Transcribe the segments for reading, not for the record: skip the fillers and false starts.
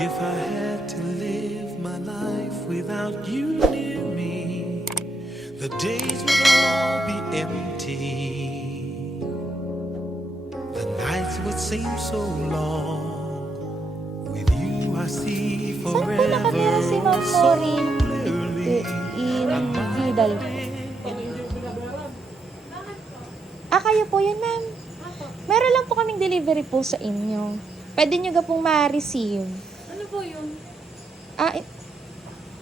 If I had to live my life without you near me, the days would all be empty. The nights would seem so long. With you I see Saan po forever nakatira si Ma'am so Maureen clearly. Vidal? Kayo po yun, ma'am. Meron lang po kaming delivery po sa inyo. Pwede nyo ga pong ma-receive. Ano po yun?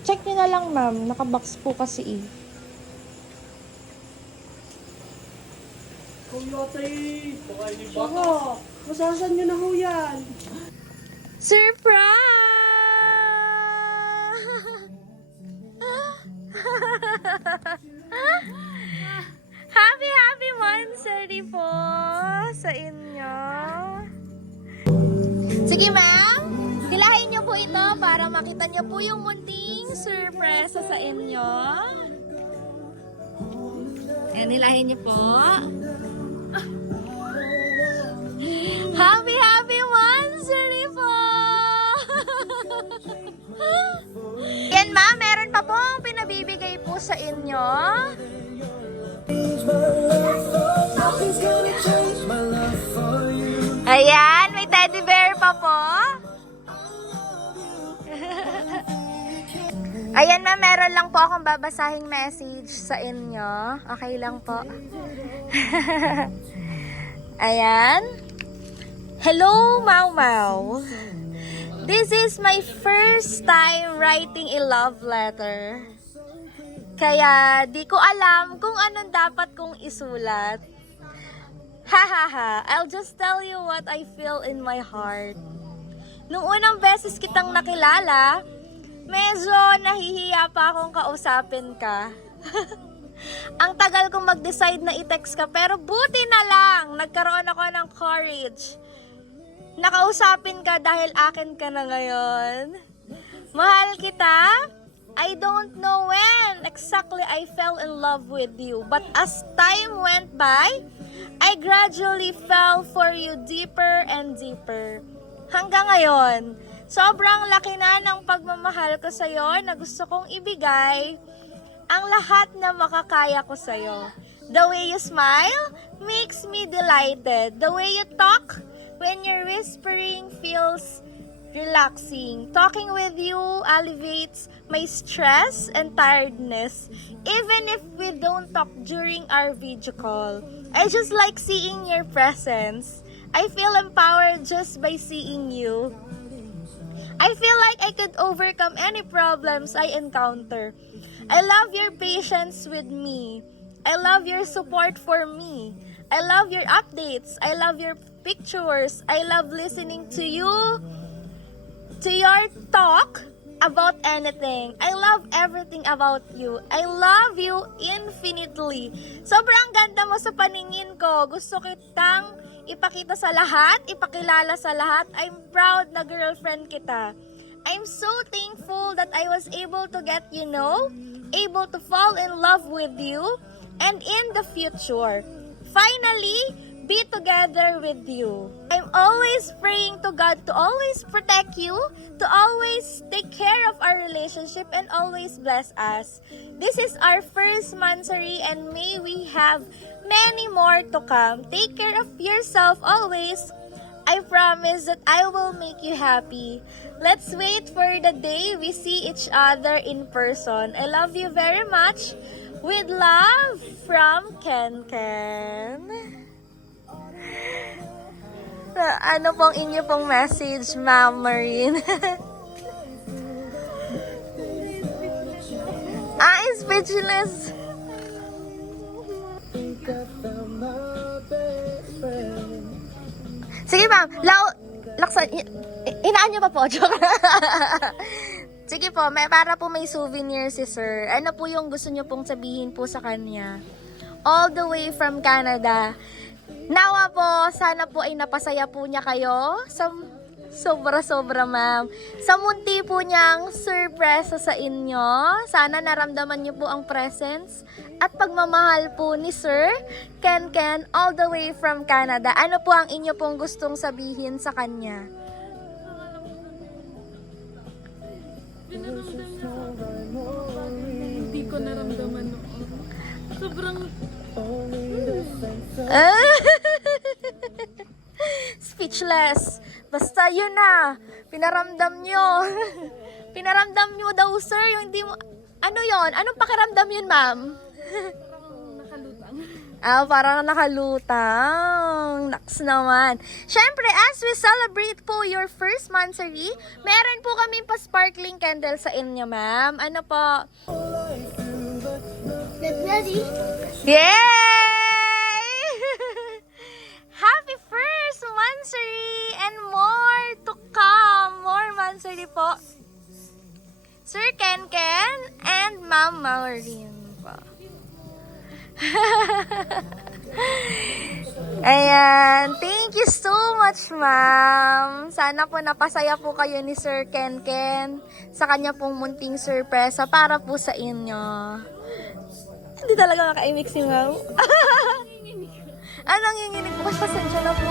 Check nyo na lang, ma'am. Nakabox po kasi eh. Kuyote! Baka hindi baka. Masasan nyo na ho yan. Surprise! Happy Monthsary po sa inyo. Sige, ma'am. Hilahin niyo po ito para makita niyo po yung munting surprise sa inyo. Ayan, hilahin niyo po. Happy Monthsary po! Yan, ma'am. Meron pa pong pinabibigay po sa inyo. Ayan, may teddy bear pa po. Ayan, ma'am, meron lang po akong babasahing message sa inyo. Okay lang po. Ayan. Hello, Mau Mau. This is my first time writing a love letter. Kaya di ko alam kung anong dapat kong isulat. Hahaha, I'll just tell you what I feel in my heart. Nung unang beses kitang nakilala, medyo nahihiya pa akong kausapin ka. Ang tagal kong mag-decide na i-text ka, pero buti na lang, nagkaroon ako ng courage. Nakausapin ka dahil akin ka na ngayon. Mahal kita. I don't know when exactly I fell in love with you, but as time went by, I gradually fell for you deeper and deeper. Hanggang ngayon, sobrang laki na ng pagmamahal ko sa'yo na gusto kong ibigay ang lahat na makakaya ko sa'yo. The way you smile makes me delighted. The way you talk when you're whispering feels relaxing. Talking with you alleviates my stress and tiredness, even if we don't talk during our video call. I just like seeing your presence. I feel empowered just by seeing you. I feel like I could overcome any problems I encounter. I love your patience with me. I love your support for me. I love your updates. I love your pictures. I love listening to you, to your talk about anything. I love everything about you. I love you infinitely. Sobrang ganda mo sa paningin ko. Gusto kitang ipakita sa lahat, ipakilala sa lahat. I'm proud na girlfriend kita. I'm so thankful that I was able to get you know, able to fall in love with you, and in the future, finally, be together with you. I'm always praying to God to always protect you, to always take care of our relationship, and always bless us. This is our first monthsary, and may we have many more to come. Take care of yourself always. I promise that I will make you happy. Let's wait for the day we see each other in person. I love you very much. With love from Ken Ken. Ano pong inyo pong message, Ma'am Maureen? Speechless. Sige, ma'am. Laksan. Inaan niyo pa po. Joke. Sige po, para po may souvenir si sir. Ano po yung gusto niyo pong sabihin po sa kanya? All the way from Canada. Nawa po, sana po ay napasaya po niya kayo. Sobra-sobra, ma'am. Sa munti po niyang surprise sa inyo. Sana naramdaman niyo po ang presence at pagmamahal po ni Sir Ken Ken all the way from Canada. Ano po ang inyo pong gustong sabihin sa kanya? Pinaramdam niya sa akin bagay na hindi ko naramdaman noon. Sobrang Speechless. Basta yun na. Pinaramdam nyo. Pinaramdam nyo daw, sir. Yung hindi mo... Ano yon? Anong pakiramdam yun, ma'am? parang nakalutang. Parang nakalutang. Naks naman. Syempre, as we celebrate po your first monthsary, meron po kami pa sparkling candle sa inyo, ma'am. Ano po? Yay! Happy first monthsary and more to come. More monthsary po. Sir Ken Ken and Ma'am Maureen po. Ayan. Thank you so much, ma'am. Sana po napasaya po kayo ni Sir Ken Ken sa kanya pong munting surpresa para po sa inyo. Hindi talaga makaimik si ma'am. Anong nanginginig po? Pasensya na po.